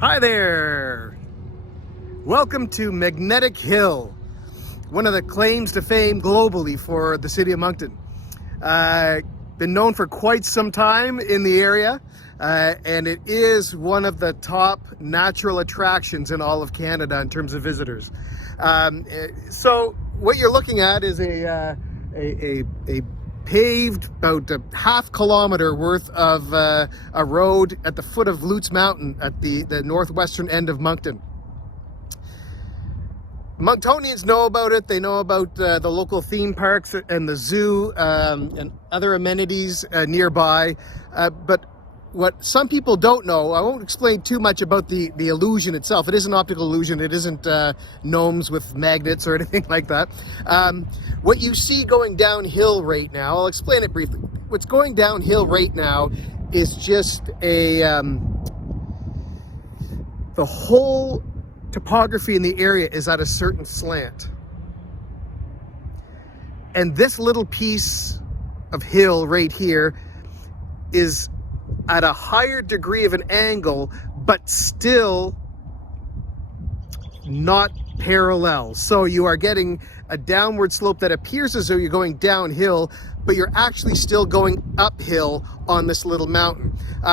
Hi there! Welcome to Magnetic Hill, one of the claims to fame globally for the city of Moncton. Been known for quite some time in the area, and it is one of the top natural attractions in all of Canada in terms of visitors. So what you're looking at is a paved about a half-kilometer worth of a road at the foot of Lutz Mountain at the northwestern end of Moncton. Monctonians know about it. They know about the local theme parks and the zoo and other amenities nearby. But what some people don't know, I won't explain too much about the illusion itself. It is an optical illusion. It isn't gnomes with magnets or anything like that. What you see going downhill right now, I'll explain it briefly. What's going downhill right now is just the whole topography in the area is at a certain slant. And this little piece of hill right here is at a higher degree of an angle, but still not parallel. So you are getting a downward slope that appears as though you're going downhill, but you're actually still going uphill on this little mountain.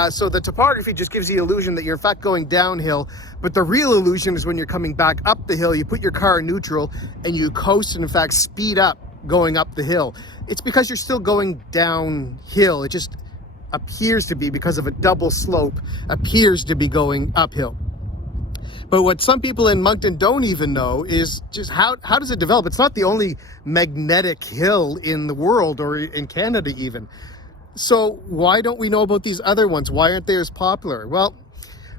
So the topography just gives the illusion that you're in fact going downhill, but the real illusion is when you're coming back up the hill, you put your car in neutral and you coast and in fact speed up going up the hill. It's because you're still going downhill. It just appears to be, because of a double slope, appears to be going uphill. But what some people in Moncton don't even know is just how does it develop? It's not the only magnetic hill in the world or in Canada even. So why don't we know about these other ones? Why aren't they as popular? Well,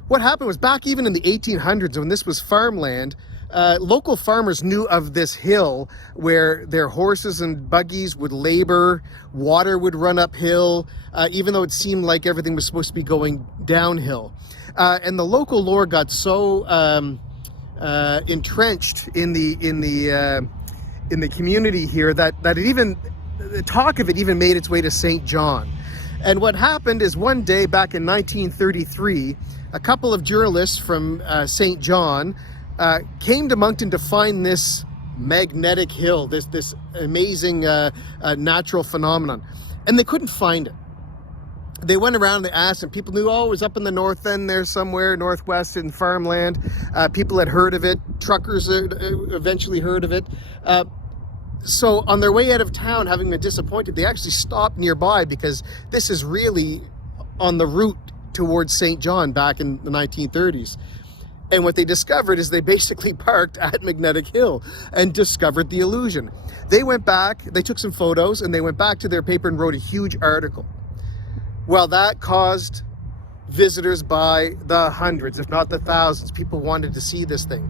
what happened was back even in the 1800s when this was farmland, local farmers knew of this hill where their horses and buggies would labor, water would run uphill, even though it seemed like everything was supposed to be going downhill. And the local lore got so entrenched in the community here that it even, the talk of it even made its way to St. John. And what happened is one day back in 1933, a couple of journalists from St. John came to Moncton to find this magnetic hill, this amazing natural phenomenon, and they couldn't find it. They went around, they asked, and people knew, oh, it was up in the north end there somewhere, northwest in farmland. People had heard of it. Truckers eventually heard of it. So on their way out of town, having been disappointed, they actually stopped nearby because this is really on the route towards St. John back in the 1930s. And what they discovered is they basically parked at Magnetic Hill and discovered the illusion. They went back, they took some photos, and they went back to their paper and wrote a huge article. Well, that caused visitors by the hundreds, if not the thousands. People wanted to see this thing.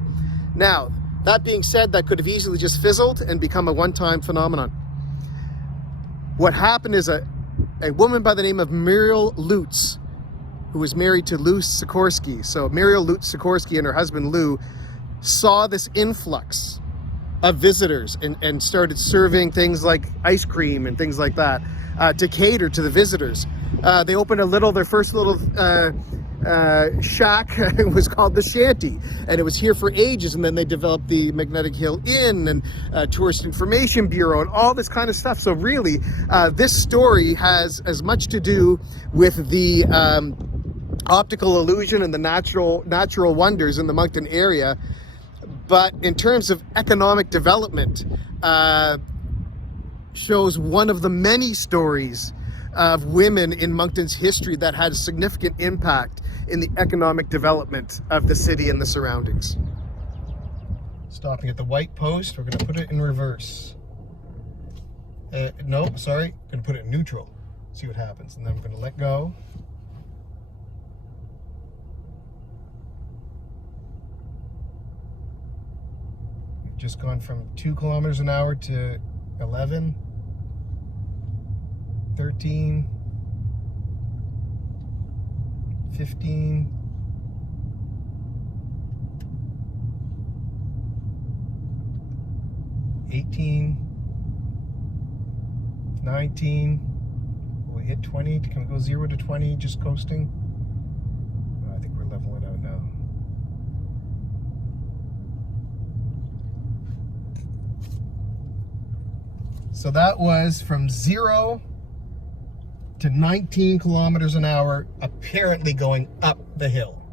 Now, that being said, that could have easily just fizzled and become a one-time phenomenon. What happened is a woman by the name of Muriel Lutz, who was married to Lou Sikorsky. So Muriel Lutz Sikorsky and her husband Lou saw this influx of visitors and started serving things like ice cream and things like that to cater to the visitors. They opened their first little shack. It was called the Shanty, and it was here for ages. And then they developed the Magnetic Hill Inn and Tourist Information Bureau and all this kind of stuff. So really, this story has as much to do with the optical illusion and the natural wonders in the Moncton area, but in terms of economic development, shows one of the many stories of women in Moncton's history that had a significant impact in the economic development of the city and the surroundings. Stopping at the white post, we're going to put it in reverse. No, sorry, I'm going to put it in neutral. See what happens, and then we're going to let go. We've just gone from 2 kilometers an hour to 11. 13, 15, 18, 19, we hit 20, can we go 0 to 20, just coasting? I think we're leveling out now. So that was from 0 to 19 kilometers an hour, apparently going up the hill.